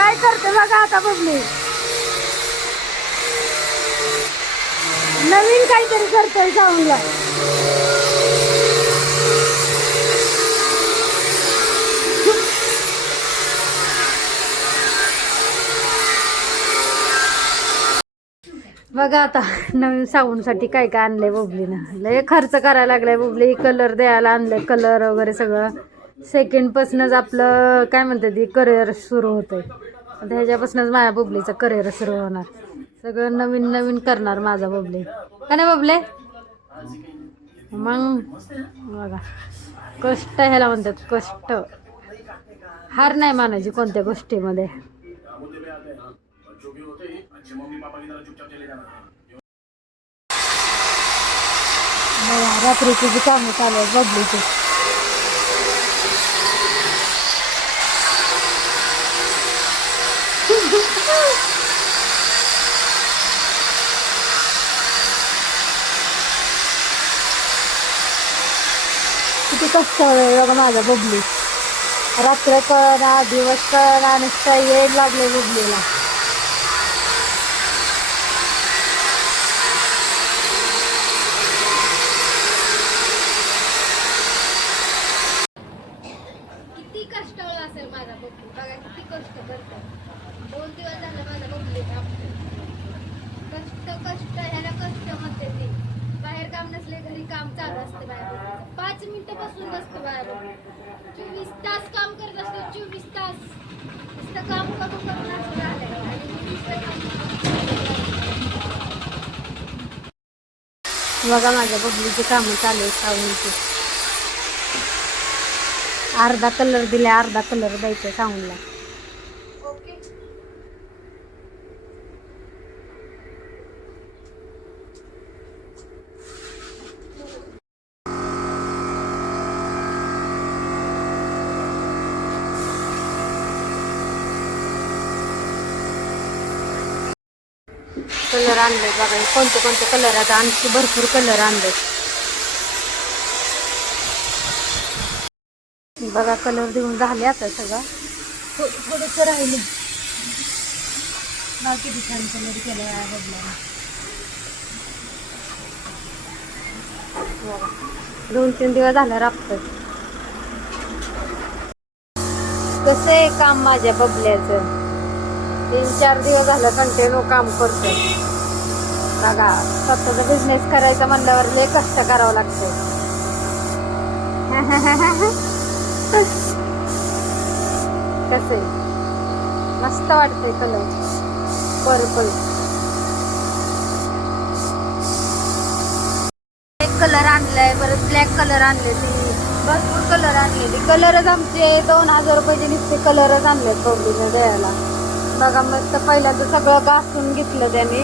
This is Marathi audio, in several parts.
काय करते बघा आता बबली नवीन काहीतरी करतोय साऊंडला. बघा आता नवीन साऊंडसाठी काय काय आणलंय बबलीनं. लय खर्च करायला लागलाय बबली. कलर द्यायला आणलंय कलर वगैरे सगळं. सेकंडपासूनच आपलं काय म्हणतात ती करिअर सुरू होतंय. आता ह्याच्यापासूनच माझ्या बबलीचं करिअर सुरू होणार. सगळं नवीन नवीन करणार माझा बबले. का नाही बबले? मग बघा. कष्ट ह्याला म्हणतात कष्ट. हार नाही मानायची कोणत्या गोष्टीमध्ये. रात्रीची जी कामं चालू आहेत बबलीची. किती कष्ट आहे बघा माझा बबली. रात्र कळना दिवस कळना नुसतं येड लागले बबलीला किती कष्टाळू असेल माझा बबलू बघा किती कष्ट करतो दोन दिवस झाले माझा बबलू कष्ट ह्याला कष्ट म्हणते ते. बाहेर काम नसले घरी काम चालू असते बाहेर. पाच मिनिटं बसून बसते बाहेर. चोवीस तास काम करत असतो चोवीस तास. नुसतं काम करून करून असं बघा माझ्या बबलीची कामं चालू आहेत सावलीची. अर्धा कलर दिले अर्धा कलर द्यायचा सावणला कलर आणले बघा कोणते कोणते कलर आहेत? आणखी भरपूर कलर आणले बघा कलर देऊन झाले आता सगळं. थो- थोडंसं राहिले. बाकी छान कलर केला आहे. बघा. दोन तीन दिवस झालं राबतोय. कसं आहे काम माझ्या बबल्याचं? तीन चार दिवस झालं कंटिन्यू काम करतोय. बघा स्वतःचा बिझनेस करायचा म्हणल्यावर लय कष्ट करावं लागतं कसे आहे? मस्त वाटते कलर पर्पल ब्लॅक कलर आणलाय परत ब्लॅक कलर आणले ती भरपूर कलर आणले ते कलरच आमचे दोन हजार रुपयाचे नुसते कलरच आणले कवडीने द्यायला बघा मग तर पहिल्यांदा सगळं घासून घेतलं त्याने.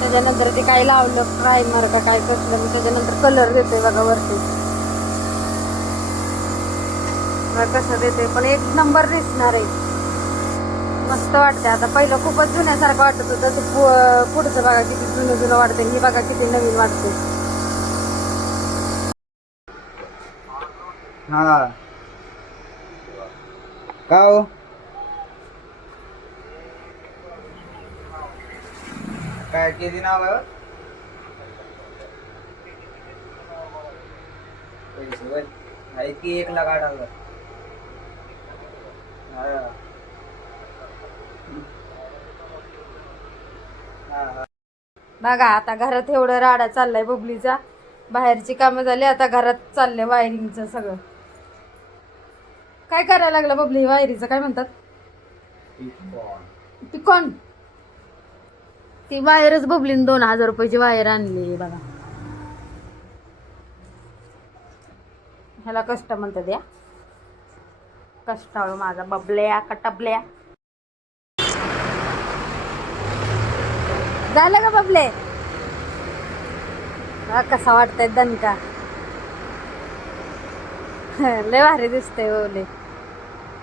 त्याच्यानंतर ते काय लावलं प्रायमर का काय कसलं मग त्याच्यानंतर कलर देतोय बघा वरती. कसं देते पण एक नंबर दिसणार आहे. मस्त वाटते आता पहिलं खूपच जुन्यासारखं वाटत होतं तर पु- पुढचं बघा किती जुनं जुनं वाटतं ही बघा किती नवीन वाटते हा. का हो? काय नाव आहे? पैसे होय. आहेत की एक लाख आठ हजार हा. हा, हा. बघा आता घरात एवढं राडा चाललाय बुबलीचा बाहेरची कामं झाली आता घरात चाललंय वायरिंगचं सगळं काय करायला लागलं बबली वायरीचं काय म्हणतात पिकॉन ती वायरच बबलीन दोन हजार रुपयाची वायर आणली बघा. ह्याला कष्ट म्हणतात या. कष्टाळू माझा बबल्या कटबल्या. झालं का बबले? कसा वाटतंय दणका? लय भारी दिसतंय ओले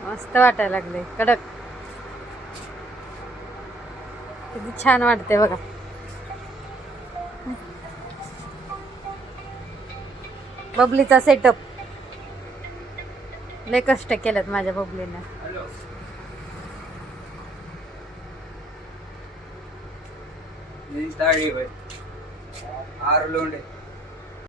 मस्त वाटायला लागले कडक. किती छान वाटते बघा. बबलीचा सेटअप लय कष्ट केलेत माझ्या बबलीनं. आर लोंडे